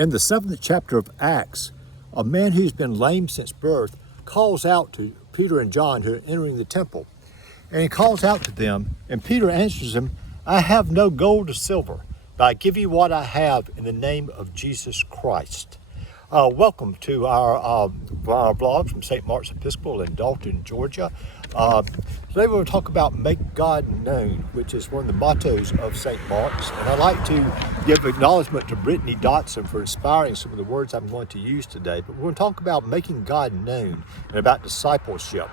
In the 7th chapter of Acts, a man who's been lame since birth calls out to Peter and John, who are entering the temple. And he calls out to them, and Peter answers him, "I have no gold or silver, but I give you what I have in the name of Jesus Christ." Welcome to our blog from St. Mark's Episcopal in Dalton, Georgia. Today we're going to talk about Make God Known, which is one of the mottos of St. Mark's. And I'd like to give acknowledgement to Brittany Dotson for inspiring some of the words I'm going to use today. But we're going to talk about making God known and about discipleship.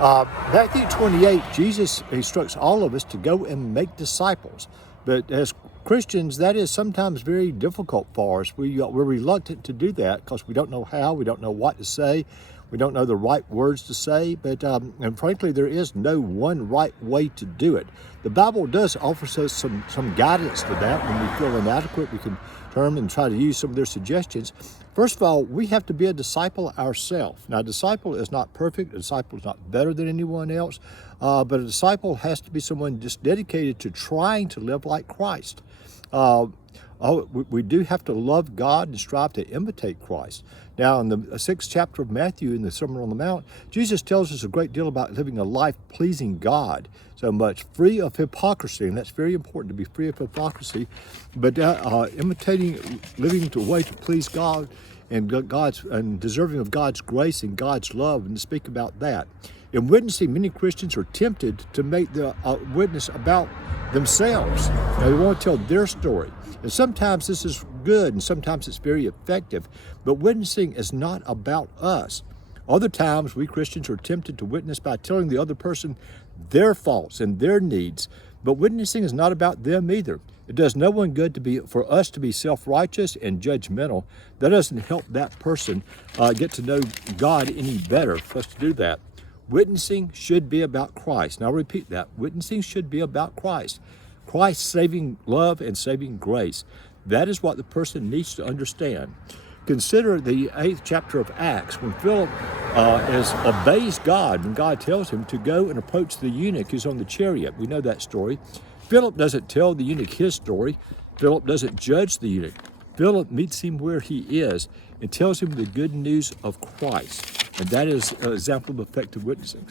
Matthew 28, Jesus instructs all of us to go and make disciples. But as Christians, that is sometimes very difficult for us. We're reluctant to do that because we don't know how, we don't know what to say, we don't know the right words to say, and frankly, there is no one right way to do it. The Bible does offer us some guidance to that. When we feel inadequate, we can turn and try to use some of their suggestions. First of all, we have to be a disciple ourselves. Now, a disciple is not perfect. A disciple is not better than anyone else, but a disciple has to be someone just dedicated to trying to live like Christ. We do have to love God and strive to imitate Christ. Now, in the 6th chapter of Matthew, in the Sermon on the Mount, Jesus tells us a great deal about living a life pleasing God, so much free of hypocrisy, and that's very important, to be free of hypocrisy, but imitating, living the way to please God and deserving of God's grace and God's love, and to speak about that. In witnessing, many Christians are tempted to make the witness about themselves. They want to tell their story. And sometimes this is good and sometimes it's very effective, but witnessing is not about us. Other times we Christians are tempted to witness by telling the other person their faults and their needs, but witnessing is not about them either. It does no one good for us to be self-righteous and judgmental. That doesn't help that person get to know God any better for us to do that. Witnessing should be about Christ. Now, I'll repeat that. Witnessing should be about Christ. Christ's saving love and saving grace. That is what the person needs to understand. Consider the 8th chapter of Acts, when Philip obeys God, when God tells him to go and approach the eunuch who's on the chariot. We know that story. Philip doesn't tell the eunuch his story. Philip doesn't judge the eunuch. Philip meets him where he is and tells him the good news of Christ. And that is an example of effective witnessing.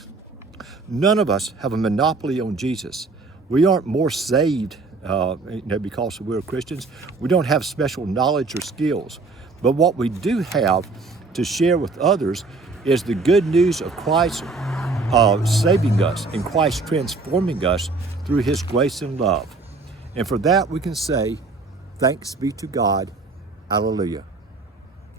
None of us have a monopoly on Jesus. We aren't more saved because we're Christians. We don't have special knowledge or skills. But what we do have to share with others is the good news of Christ saving us and Christ transforming us through His grace and love. And for that we can say, thanks be to God. Hallelujah.